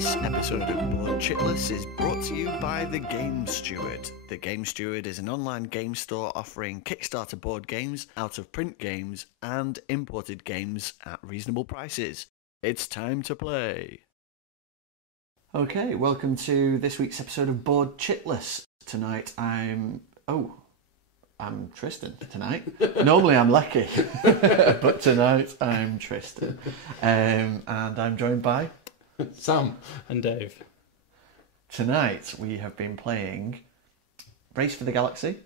This episode of Board Chitless is brought to you by The Game Steward. The Game Steward is an online game store offering Kickstarter board games, out-of-print games, and imported games at reasonable prices. It's time to play. Okay, welcome to this week's episode of Board Chitless. Tonight I'm Tristan tonight. Normally I'm Lecky, but tonight I'm Tristan. And I'm joined by Sam and Dave. Tonight we have been playing Race for the Galaxy,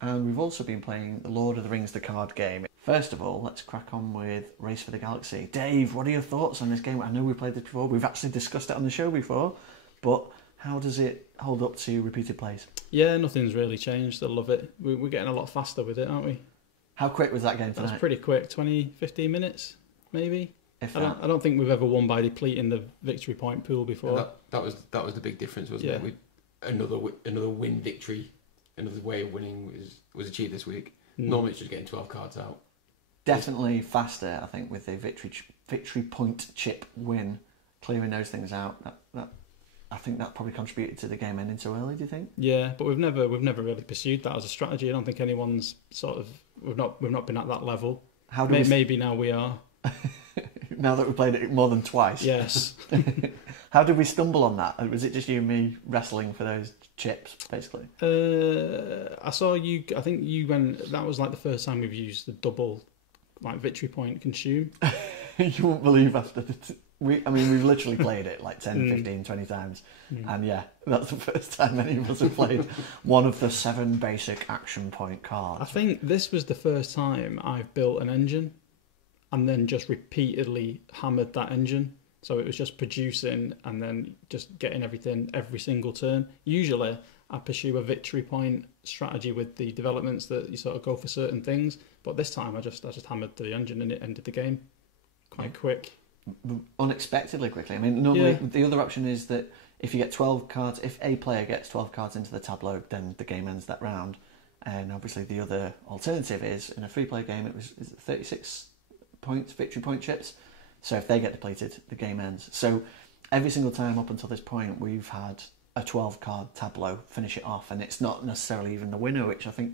and we've also been playing The Lord of the Rings, the card game. First of all, let's crack on with Race for the Galaxy. Dave, what are your thoughts on this game? I know we played it before, we've actually discussed it on the show before, but how does it hold up to repeated plays? Yeah, nothing's really changed. I love it. We're getting a lot faster with it, aren't we? How quick was that game tonight? That was pretty quick, 20, 15 minutes, maybe. I don't think we've ever won by depleting the victory point pool before. That was the big difference, wasn't it? Another win victory, another way of winning was achieved this week. Normally it's just getting 12 cards out. Definitely faster, I think, with the victory point chip win, clearing those things out. I think that probably contributed to the game ending so early. Do you think? Yeah, but we've never really pursued that as a strategy. I don't think anyone's we've not been at that level. Maybe now we are. Now that we've played it more than twice. Yes. How did we stumble on that? Was it just you and me wrestling for those chips, basically? I saw you. I think you went. That was like the first time we've used the double, like victory point consume. You won't believe after we've literally played it like 10, 15, 20 times. And yeah, that's the first time any of us have played one of the 7 basic action point cards. I think this was the first time I've built an engine and then just repeatedly hammered that engine. So it was just producing and then just getting everything every single turn. Usually I pursue a victory point strategy with the developments that you sort of go for certain things. But this time I just hammered the engine and it ended the game quite quick. Unexpectedly quickly. I mean, normally the other option is that if you get 12 cards, if a player gets 12 cards into the tableau, then the game ends that round. And obviously the other alternative is, in a free-play game, it was 36 points, victory point chips. So if they get depleted, the game ends. So every single time up until this point, we've had a 12-card tableau finish it off. And it's not necessarily even the winner, which I think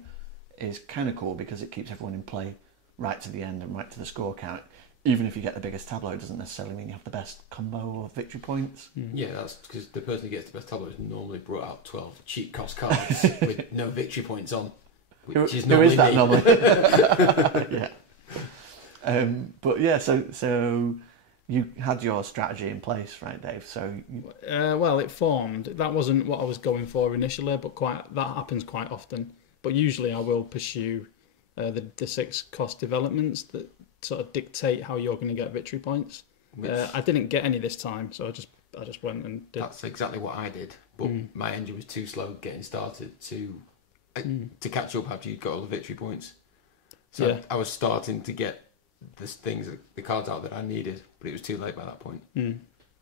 is kind of cool because it keeps everyone in play right to the end and right to the score count. Even if you get the biggest tableau, it doesn't necessarily mean you have the best combo of victory points. Yeah, that's because the person who gets the best tableau has normally brought out 12 cheap cost cards with no victory points on. Which is normally that normally? Yeah. But yeah, so you had your strategy in place, right, Dave? So well, it formed. That wasn't what I was going for initially, but that happens quite often. But usually I will pursue the 6 cost developments that sort of dictate how you're going to get victory points. I didn't get any this time, so I just went and did. That's exactly what I did, but my engine was too slow getting started to catch up after you'd got all the victory points. So yeah. I was starting to get the cards out that I needed, but it was too late by that point. The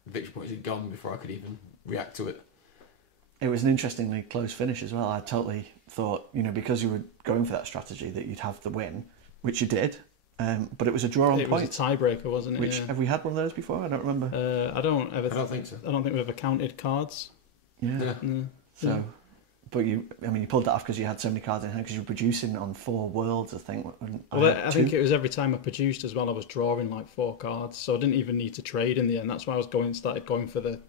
victory points had gone before I could even react to it. It was an interestingly close finish as well. I totally thought, because you were going for that strategy, that you'd have the win, which you did. But it was a draw on point. It was a tiebreaker, wasn't it? Have we had one of those before? I don't remember. I don't think so. I don't think we've ever counted cards. Yeah. So, but you pulled that off because you had so many cards in hand because you were producing on 4 worlds, I think. I think it was every time I produced as well. I was drawing like 4 cards, so I didn't even need to trade in the end. That's why I started going for the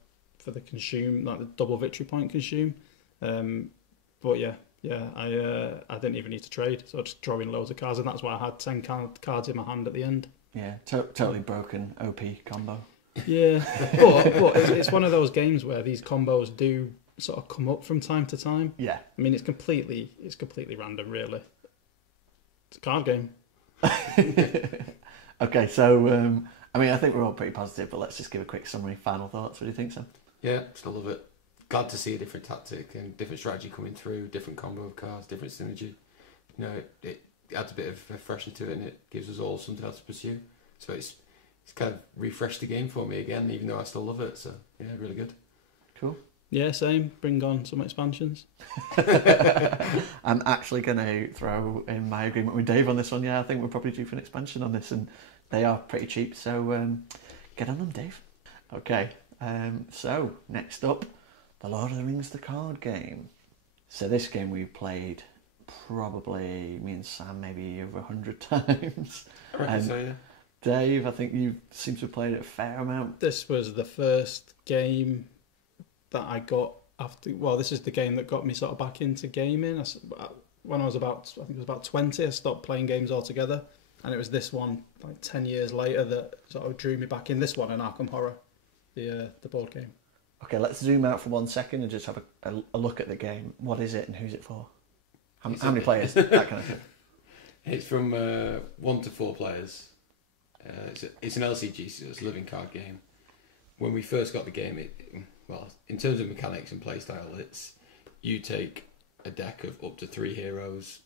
consume, like the double victory point consume. But yeah. Yeah, I didn't even need to trade, so I just draw in loads of cards, and that's why I had 10 cards in my hand at the end. Yeah, totally broken OP combo. Yeah, but it's one of those games where these combos do sort of come up from time to time. Yeah, I mean it's completely random, really. It's a card game. Okay, so I think we're all pretty positive, but let's just give a quick summary. Final thoughts. What do you think, Sam? Yeah, still love it. Glad to see a different tactic and different strategy coming through, different combo of cards, different synergy. It adds a bit of freshness to it, and it gives us all something else to pursue. So it's kind of refreshed the game for me again, even though I still love it. So yeah, really good. Cool. Yeah, same. Bring on some expansions. I'm actually going to throw in my agreement with Dave on this one. Yeah, I think we're probably due for an expansion on this, and they are pretty cheap. So get on them, Dave. Okay. So, next up, The Lord of the Rings, the card game. So this game we played probably, me and Sam, maybe over 100 times. I reckon so, yeah. Dave, I think you seem to have played it a fair amount. This was the first game that I got after... Well, this is the game that got me sort of back into gaming. When I was about, I think it was about 20, I stopped playing games altogether. And it was this one, like 10 years later, that sort of drew me back in. This one and Arkham Horror, the board game. Okay, let's zoom out for 1 second and just have a look at the game. What is it and who's it for? How many players? That kind of thing. It's from 1 to 4 players. It's an LCG, so it's a living card game. When we first got the game, in terms of mechanics and playstyle, it's you take a deck of up to 3 heroes,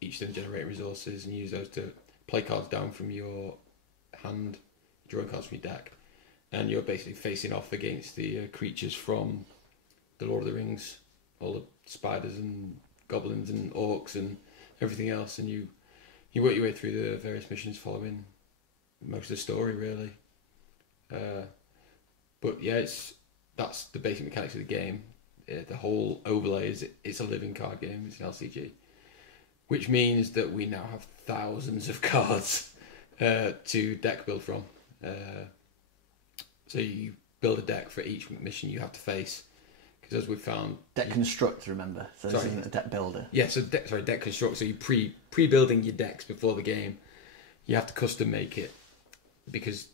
each of them generate resources, and use those to play cards down from your hand, drawing cards from your deck, and you're basically facing off against the creatures from the Lord of the Rings, all the spiders and goblins and orcs and everything else, and you work your way through the various missions following most of the story, really. But yeah, that's the basic mechanics of the game. The whole overlay is it's a living card game. It's an LCG, which means that we now have thousands of cards to deck build from. So you build a deck for each mission you have to face. Because as we've found... Deck construct, remember? So this isn't a deck builder. Yeah, so deck construct. So you pre-building your decks before the game. You have to custom make it. Because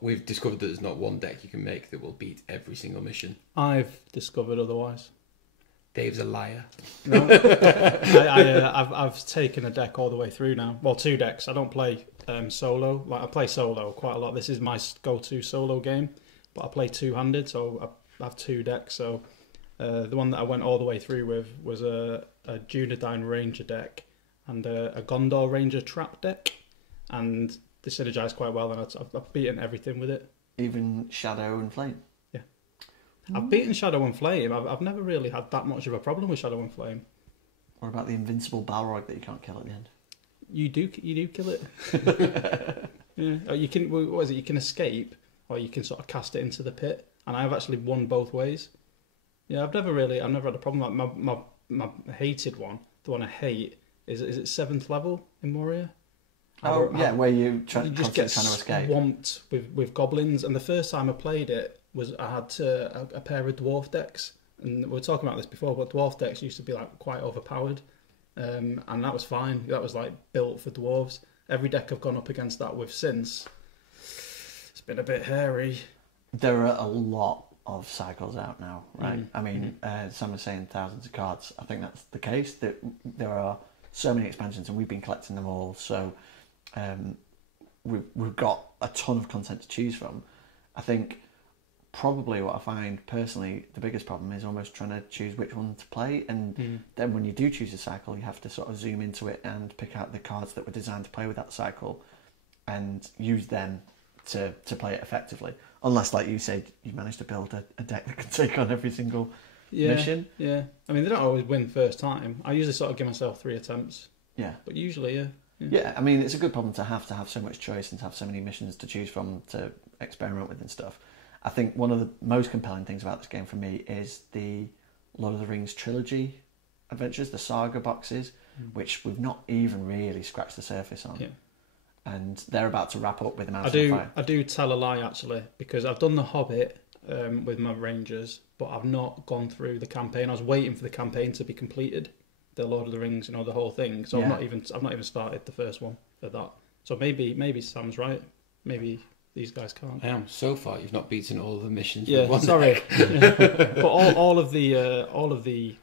we've discovered that there's not one deck you can make that will beat every single mission. I've discovered otherwise. Dave's a liar. No, I've taken a deck all the way through now. Well, 2 decks. I don't play solo. Like I play solo quite a lot. This is my go-to solo game, but I play 2-handed, so I have 2 decks. So the one that I went all the way through with was a Dunedain Ranger deck and a Gondor Ranger trap deck, and they synergise quite well, and I've beaten everything with it. Even Shadow and Flame? Yeah. I've beaten Shadow and Flame. I've never really had that much of a problem with Shadow and Flame. What about the invincible Balrog that you can't kill at the end? You do kill it. Yeah. You can. What is it? You can escape, or you can sort of cast it into the pit. And I've actually won both ways. Yeah, I've never had a problem. Like my hated one, the one I hate, is it 7th level in Moria? Where you just get trying to escape. Swamped with goblins. And the first time I played it was I had a pair of dwarf decks, and we were talking about this before, but dwarf decks used to be like quite overpowered, and that was fine. That was like built for dwarves. Every deck I've gone up against that with since, it's been a bit hairy. There are a lot of cycles out now, right? I mean, some are saying thousands of cards. I think that's the case. That there are so many expansions, and we've been collecting them all. So we've got a ton of content to choose from. I think probably what I find personally the biggest problem is almost trying to choose which one to play, and then when you do choose a cycle, you have to sort of zoom into it and pick out the cards that were designed to play with that cycle and use them to play it effectively. Unless, like you said, you managed to build a deck that can take on every single mission. Yeah, I mean, they don't always win first time. I usually sort of give myself 3 attempts. Yeah. But usually, Yeah, I mean, it's a good problem to have so much choice and to have so many missions to choose from to experiment with and stuff. I think one of the most compelling things about this game for me is the Lord of the Rings trilogy adventures, the saga boxes, which we've not even really scratched the surface on. Yeah. And they're about to wrap up with the Mountain of Fire. I do tell a lie, actually, because I've done The Hobbit with my Rangers, but I've not gone through the campaign. I was waiting for the campaign to be completed, the Lord of the Rings, the whole thing. So I've not even started the first one for that. So maybe Sam's right. Maybe these guys can't. I am. So far, you've not beaten all of the missions. Yeah, with one sorry. deck. But all of the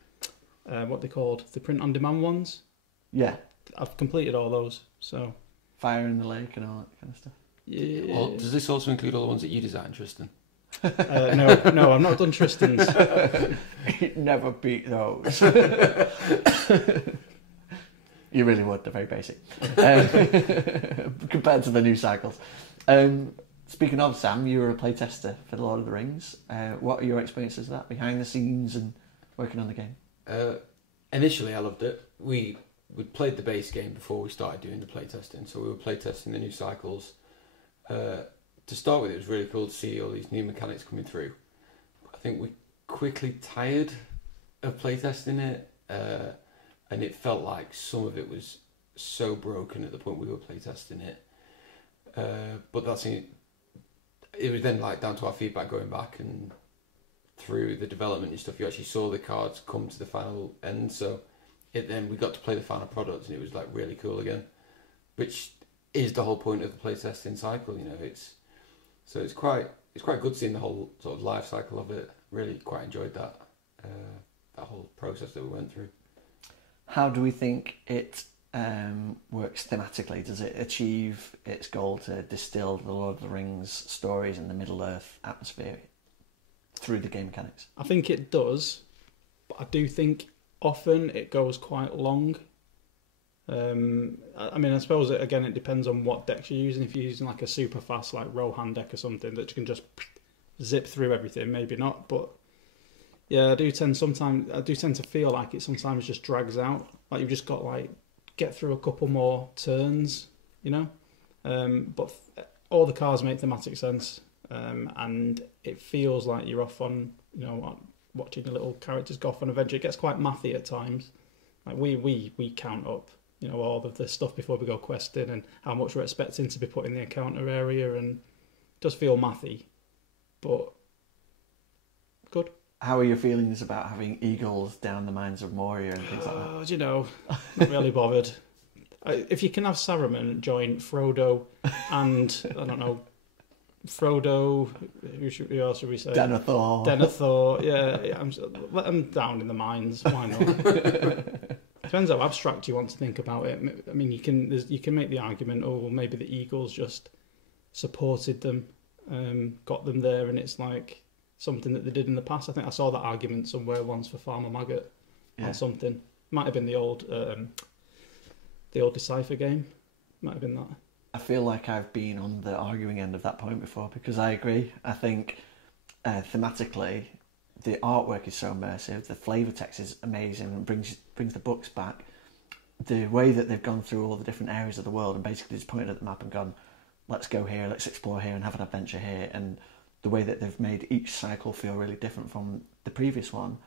what they called the print on demand ones. Yeah, I've completed all those. So Fire in the Lake and all that kind of stuff. Yeah. Well, does this also include all the ones that you designed, Tristan? No, I've not done Tristan's. Never beat those. You really would. They're very basic compared to the new cycles. Speaking of, Sam, you were a playtester for The Lord of the Rings. What are your experiences of that, behind the scenes and working on the game? Initially, I loved it. We'd played the base game before we started doing the playtesting, so we were playtesting the new cycles. to start with, it was really cool to see all these new mechanics coming through. I think we quickly tired of playtesting it, and it felt like some of it was so broken at the point we were playtesting it. But that's it. It was then like down to our feedback going back and through the development and stuff. You actually saw the cards come to the final end, so then we got to play the final product, and it was like really cool again, which is the whole point of the playtesting cycle. You know, it's quite good seeing the whole sort of life cycle of it. Really quite enjoyed that whole process that we went through. How do we think it works thematically? Does it achieve its goal to distill the Lord of the Rings stories and the Middle Earth atmosphere through the game mechanics? I think it does, but I do think often it goes quite long. I mean, I suppose it depends on what decks you're using. If you're using like a super fast like Rohan deck or something that you can just zip through everything, maybe not. But yeah, I do tend to feel like it sometimes just drags out. Like you've just got like get through a couple more turns, you know. But all the cards make thematic sense, and it feels like you're off on, you know, watching the little characters go off on adventure. It gets quite mathy at times. Like we count up, you know, all of this stuff before we go questing and how much we're expecting to be put in the encounter area, and it does feel mathy, but good. How are your feelings about having eagles down the mines of Moria and things like that? You know, not really bothered. If you can have Saruman join Frodo and, I don't know, Frodo, who else should we say? Denethor, yeah. Let them down in the mines, why not? Depends how abstract you want to think about it. I mean, you can make the argument, oh, well, maybe the Eagles just supported them, got them there, and it's like something that they did in the past. I think I saw that argument somewhere once for Farmer Maggot on something. Might have been the old Decipher game. Might have been that. I feel like I've been on the arguing end of that point before, because I agree. I think thematically the artwork is so immersive, the flavour text is amazing and brings the books back. The way that they've gone through all the different areas of the world and basically just pointed at the map and gone, let's go here, let's explore here and have an adventure here, and the way that they've made each cycle feel really different from the previous one,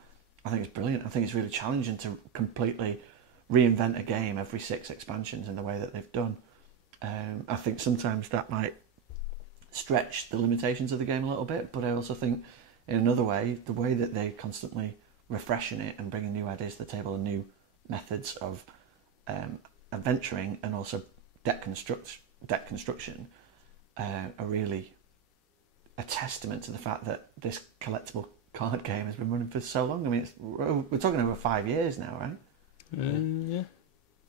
I think it's brilliant. I think it's really challenging to completely reinvent a game every 6 expansions in the way that they've done. I think sometimes that might stretch the limitations of the game a little bit, but I also think in another way, the way that they're constantly refreshing it and bringing new ideas to the table and new methods of adventuring and also deck construction are really a testament to the fact that this collectible card game has been running for so long. I mean, we're talking over 5 years now, right? Yeah.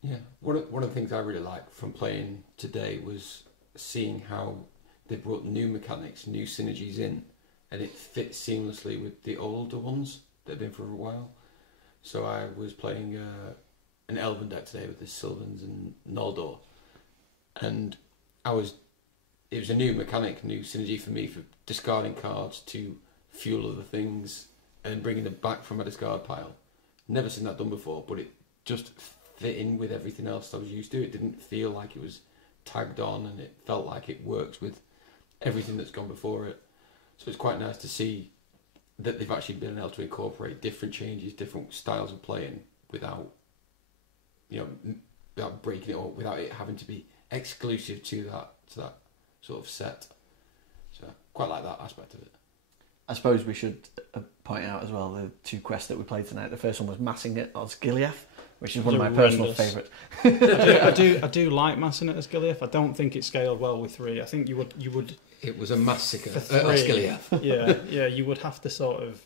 Yeah. One of the things I really liked from playing today was seeing how they brought new mechanics, new synergies in, and it fits seamlessly with the older ones that have been for a while. So I was playing an Elven deck today with the Sylvans and Noldor, and it was a new mechanic, new synergy for me for discarding cards to fuel other things and bringing them back from a discard pile. Never seen that done before, but it just fit in with everything else I was used to. It didn't feel like it was tagged on, and it felt like it works with everything that's gone before it. So it's quite nice to see that they've actually been able to incorporate different changes, different styles of playing without breaking it up, without it having to be exclusive to that sort of set. So quite like that aspect of it. I suppose we should point out as well the 2 quests that we played tonight. The first one was Massing It as Giliath, which is one of my personal favourites. I do like Massing It as Giliath. I don't think it scaled well with 3. I think you would. It was a massacre. Giliath. Yeah. You would have to sort of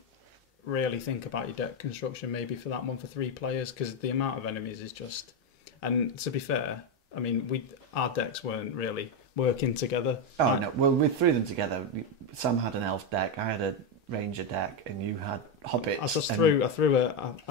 really think about your deck construction maybe for that one for 3 players, because the amount of enemies is just. And to be fair, I mean, our decks weren't really working together. Oh no! Well, we threw them together. Sam had an elf deck, I had a ranger deck, and you had hobbits. I threw a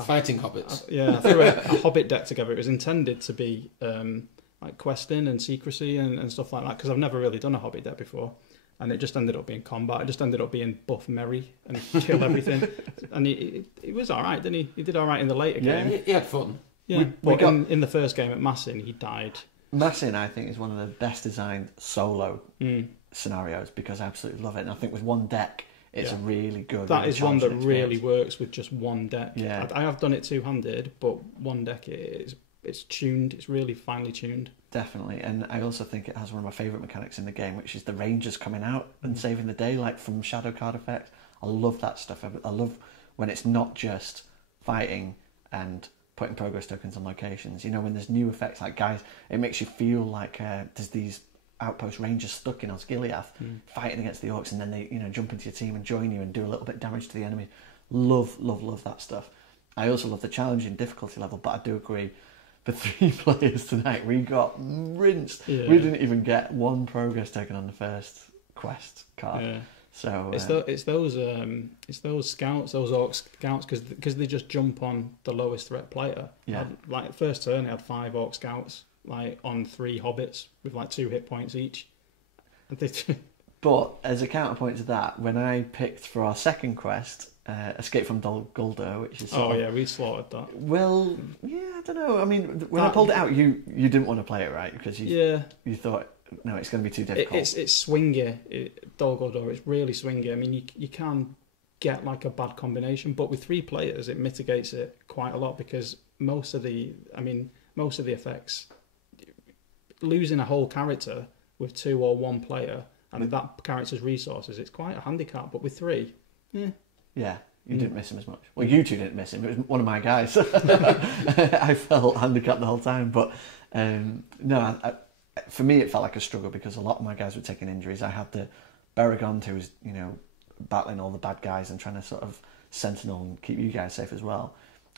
fighting hobbits. I threw a hobbit deck together. It was intended to be like questing and secrecy and stuff like that, because I've never really done a hobbit deck before, and it just ended up being combat. It just ended up being buff Merry and kill everything, and he was all right, didn't he? He did all right in the later game. Yeah, he had fun. Yeah, in the first game at Massin, he died. Massin, I think, is one of the best designed solo scenarios because I absolutely love it. And I think with one deck, it's a really good. That really is one that experience. really works with just one deck. Yeah. I have done it two-handed, but one deck it's tuned. It's really finely tuned. Definitely, and I also think it has one of my favourite mechanics in the game, which is the Rangers coming out and saving the day, like from Shadow Card Effect. I love that stuff. I love when it's not just fighting and putting progress tokens on locations. You know, when there's new effects like guys, it makes you feel like there's these outpost rangers stuck in Osgiliath fighting against the orcs, and then they jump into your team and join you and do a little bit of damage to the enemy. Love that stuff. I also love the challenging difficulty level, but I do agree for 3 players tonight we got rinsed. We didn't even get one progress token on the first quest card. So it's those scouts, those orc scouts, because they just jump on the lowest threat player. Like first turn, I had 5 orc scouts like on 3 hobbits with like 2 hit points each. But as a counterpoint to that, when I picked for our second quest, Escape from Dol Guldur, which is we slaughtered that. Well, I don't know. I mean, when I pulled it out, you didn't want to play it, right? Because you thought, no, it's going to be too difficult. It's swingy. Dol Guldur, it's really swingy. I mean, you can get like a bad combination, but with 3 players, it mitigates it quite a lot because most of the effects, losing a whole character with 2 or 1 player and that character's resources, it's quite a handicap. But with 3, yeah, you didn't miss him as much. Well, you 2 didn't miss him. It was one of my guys. I felt handicapped the whole time. But no, for me, it felt like a struggle because a lot of my guys were taking injuries. I had the Beragond, who was, battling all the bad guys and trying to sort of sentinel and keep you guys safe as well.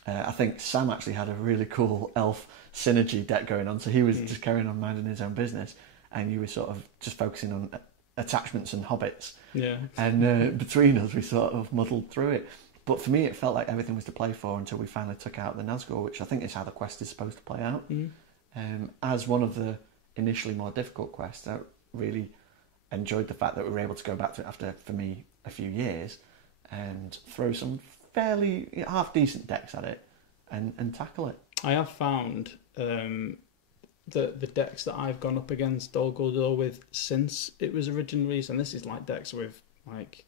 I think Sam actually had a really cool elf synergy deck going on, so he was just carrying on minding his own business, and you were sort of just focusing on attachments and hobbits. Yeah. And between us, we sort of muddled through it. But for me, it felt like everything was to play for until we finally took out the Nazgul, which I think is how the quest is supposed to play out. As one of the initially more difficult quests, I really enjoyed the fact that we were able to go back to it after, for me, a few years and throw some fairly half-decent decks at it and tackle it. I have found the decks that I've gone up against Dol Guldur with since it was originally released, and this is like decks with like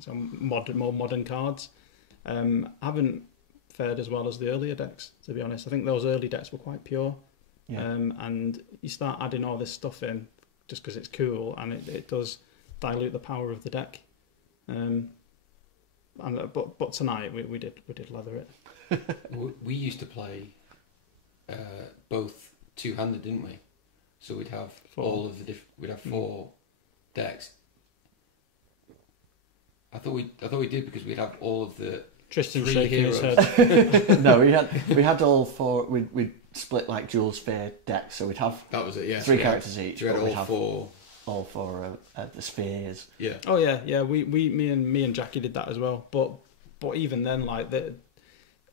some more modern cards, haven't fared as well as the earlier decks, to be honest. I think those early decks were quite pure. And you start adding all this stuff in just because it's cool, and it does dilute the power of the deck. But tonight we did leather it. We used to play both two-handed, didn't we? So we'd have 4. We'd have 4 decks. I thought we did because we'd have all of the Tristan 3 shaking heroes. his head. No, we had all 4. We'd split like dual sphere decks, so we'd have that was it. Yeah, 3 characters each. So we had all 4 the spheres. Yeah. Oh yeah. Me and Jackie did that as well. But even then, like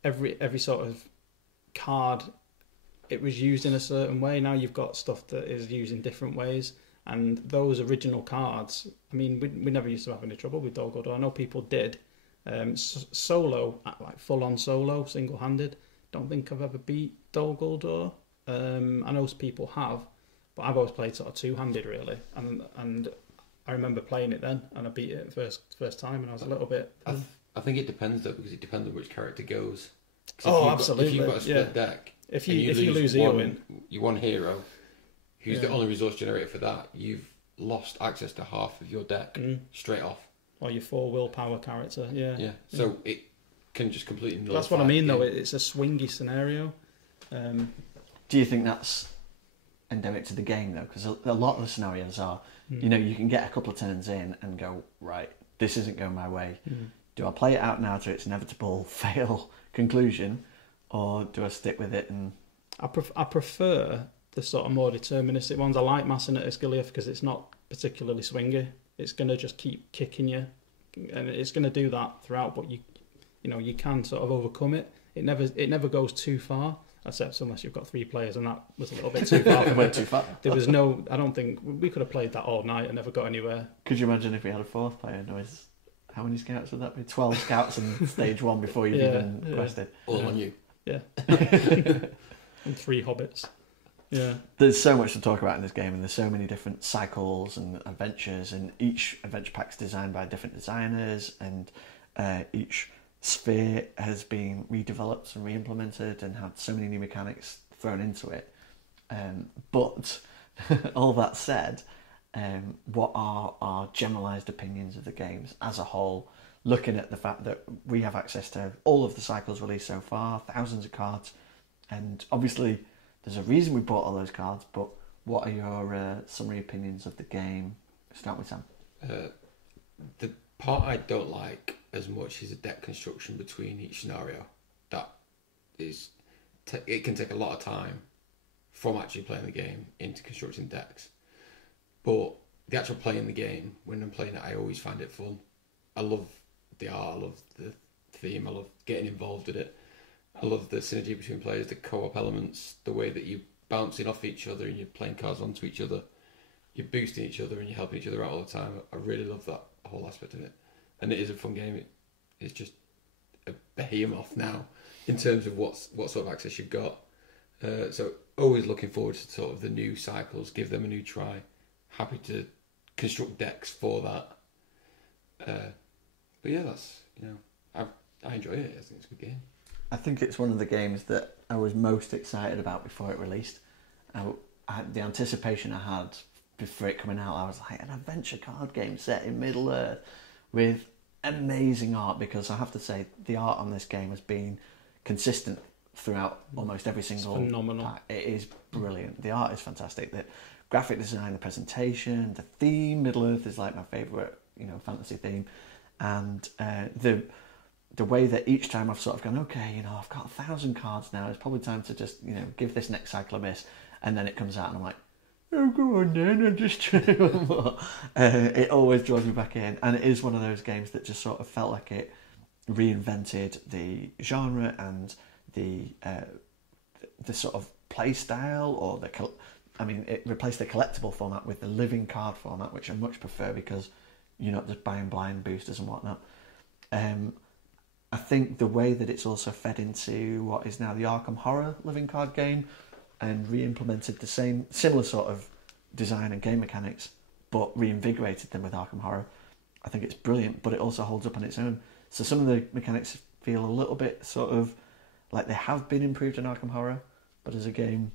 every sort of card, it was used in a certain way. Now you've got stuff that is used in different ways, and those original cards. I mean, we never used to have any trouble with Dol Guldur. I know people did. Solo, like full on solo, single handed. Don't think I've ever beat Dol Guldur. I know people have, but I've always played sort of 2-handed really, and I remember playing it then, and I beat it first time, and I was a little bit. I think it depends though, because it depends on which character goes. Absolutely. If you've got a split deck, if you lose Eowyn, one hero, who's the only resource generator for that, you've lost access to half of your deck straight off. Or your 4 willpower character, yeah. So it can just completely nullify. That's what I mean, though. It's a swingy scenario. Do you think that's endemic to the game, though? Because a lot of the scenarios are, you can get a couple of turns in and go, right, this isn't going my way. Do I play it out now to its inevitable fail conclusion, or do I stick with it? And I prefer the sort of more deterministic ones. I like massing at Osgiliath because it's not particularly swingy. It's going to just keep kicking you, and it's going to do that throughout. But you can sort of overcome it. It never goes too far, except unless you've got 3 players, and that was a little bit too far. It went too far. There was no. I don't think we could have played that all night and never got anywhere. Could you imagine if we had a 4th player? How many scouts would that be? 12 scouts in stage 1 before you even quested. All on you. Yeah. And 3 hobbits. Yeah. There's so much to talk about in this game, and there's so many different cycles and adventures, and each adventure pack's designed by different designers, and each sphere has been redeveloped and re-implemented and had so many new mechanics thrown into it. But all that said, what are our generalised opinions of the games as a whole, looking at the fact that we have access to all of the cycles released so far, thousands of cards, and obviously there's a reason we bought all those cards, but what are your summary opinions of the game? Start with Sam. The part I don't like as much is the deck construction between each scenario. That is, it can take a lot of time from actually playing the game into constructing decks. But the actual playing the game, when I'm playing it, I always find it fun. I love the art, I love the theme, I love getting involved in it. I love the synergy between players, the co-op elements, the way that you're bouncing off each other and you're playing cards onto each other. You're boosting each other and you're helping each other out all the time. I really love that whole aspect of it. And it is a fun game. It's just a behemoth now in terms of what sort of access you've got. So always looking forward to sort of the new cycles, give them a new try. Happy to construct decks for that. But yeah, that's, I enjoy it. I think it's a good game. I think it's one of the games that I was most excited about before it released. The anticipation I had before it coming out, I was like, an adventure card game set in Middle Earth with amazing art, because I have to say the art on this game has been consistent throughout almost every single phenomenal pack. It is brilliant. The art is fantastic. The graphic design, the presentation, the theme. Middle Earth is like my favourite, fantasy theme, and the way that each time I've sort of gone, okay, I've got 1,000 cards now, it's probably time to just, give this next cycle a miss, and then it comes out and I'm like, oh, go on then, and just try one more. It always draws me back in, and it is one of those games that just sort of felt like it reinvented the genre and the sort of play style, or it replaced the collectible format with the living card format, which I much prefer because you're not just buying blind boosters and whatnot. I think the way that it's also fed into what is now the Arkham Horror living card game and re-implemented the similar sort of design and game mechanics, but reinvigorated them with Arkham Horror, I think it's brilliant, but it also holds up on its own. So some of the mechanics feel a little bit sort of like they have been improved in Arkham Horror, but as a game,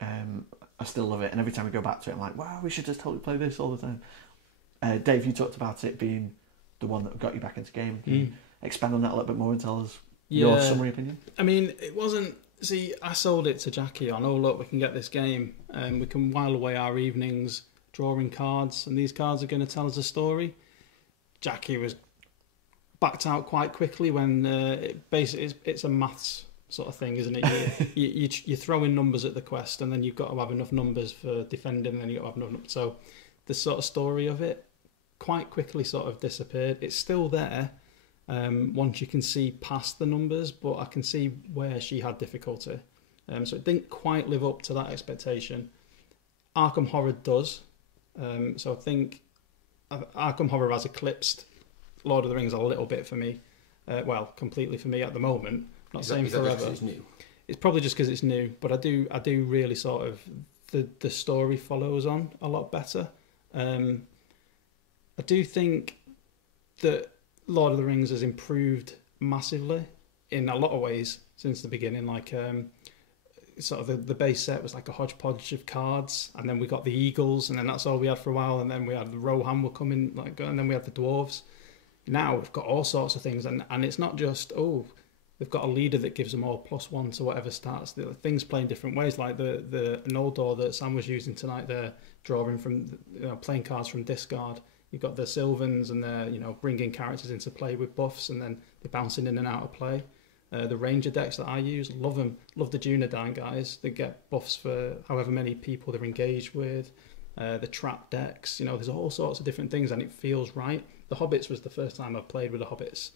I still love it. And every time I go back to it, I'm like, wow, we should just totally play this all the time. Dave, you talked about it being the one that got you back into the game. Can you expand on that a little bit more and tell us your summary opinion? I mean, it wasn't... See, I sold it to Jackie on, oh, look, we can get this game and we can while away our evenings drawing cards, and these cards are going to tell us a story. Jackie was backed out quite quickly when it's a maths sort of thing, isn't it? You're throwing numbers at the quest, and then you've got to have enough numbers for defending, and then you've got to have enough numbers. So the sort of story of it quite quickly sort of disappeared. It's still there once you can see past the numbers, but I can see where she had difficulty. So it didn't quite live up to that expectation. Arkham Horror does. So I think Arkham Horror has eclipsed Lord of the Rings a little bit for me. Well, completely for me at the moment. Not saying forever. It's new? It's probably just because it's new, but I do really sort of the story follows on a lot better. I do think that Lord of the Rings has improved massively in a lot of ways since the beginning. Like sort of the base set was like a hodgepodge of cards, and then we got the eagles, and then that's all we had for a while, and then we had the Rohan were coming, and then we had the dwarves. Now we've got all sorts of things, and it's not just they've got a leader that gives them all +1 to whatever starts. The things play in different ways, like the Noldor that Sam was using tonight. They're drawing from playing cards from discard. You've got the Sylvans, and they're bringing characters into play with buffs, and then they're bouncing in and out of play. The Ranger decks that I use, love them. Love the Dunedain guys. They get buffs for however many people they're engaged with. The Trap decks, there's all sorts of different things, and it feels right. The Hobbits was the first time I've played with the Hobbits.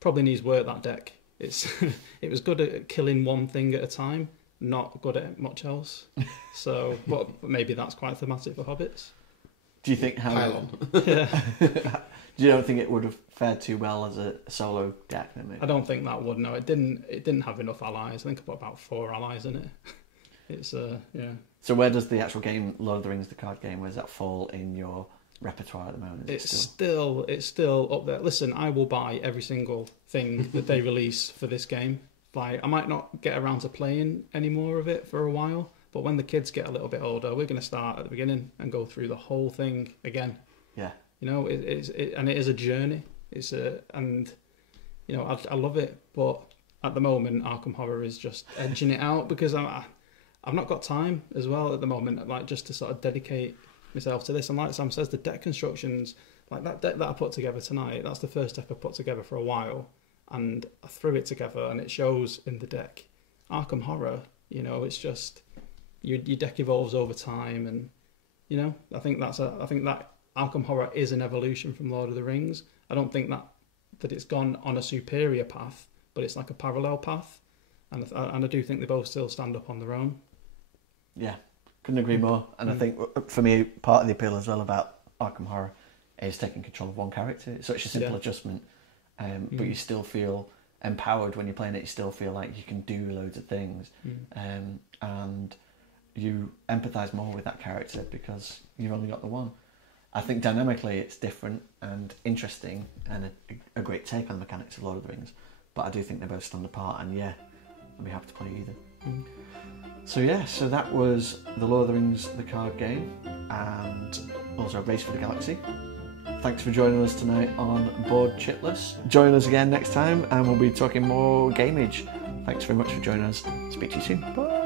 Probably needs work, that deck. It was good at killing one thing at a time, not good at much else. So, but maybe that's quite thematic for Hobbits. Do you think Yeah. Do you don't think it would have fared too well as a solo deck then? Maybe? I don't think that would. No, it didn't have enough allies. I think I put about 4 allies in it. It's yeah. So where does the actual game, Lord of the Rings, the card game, where does that fall in your repertoire at the moment? It's still up there. Listen, I will buy every single thing that they release for this game. Like, I might not get around to playing any more of it for a while, but when the kids get a little bit older, we're going to start at the beginning and go through the whole thing again. Yeah. You know, it is a journey. And you know, I love it, but at the moment, Arkham Horror is just edging it out because I've not got time as well at the moment, like, just to sort of dedicate myself to this. And like Sam says, the deck constructions, like that deck that I put together tonight, that's the first deck I put together for a while, and I threw it together, and it shows in the deck. Arkham Horror, you know, it's just your deck evolves over time, and you know, I think that Arkham Horror is an evolution from Lord of the Rings. I don't think that it's gone on a superior path, but it's like a parallel path, and I do think they both still stand up on their own. Yeah, couldn't agree more. And I think for me, part of the appeal as well about Arkham Horror is taking control of one character. It's such a simple adjustment, but you still feel empowered when you're playing it. You still feel like you can do loads of things, and you empathise more with that character because you've only got the one. I think dynamically it's different and interesting and a great take on the mechanics of Lord of the Rings, but I do think they both stand apart, and yeah, I'd be happy to play either. So that was the Lord of the Rings, the card game, and also Race for the Galaxy. Thanks for joining us tonight on Board Chitless. Join us again next time and we'll be talking more gameage. Thanks very much for joining us. Speak to you soon. Bye.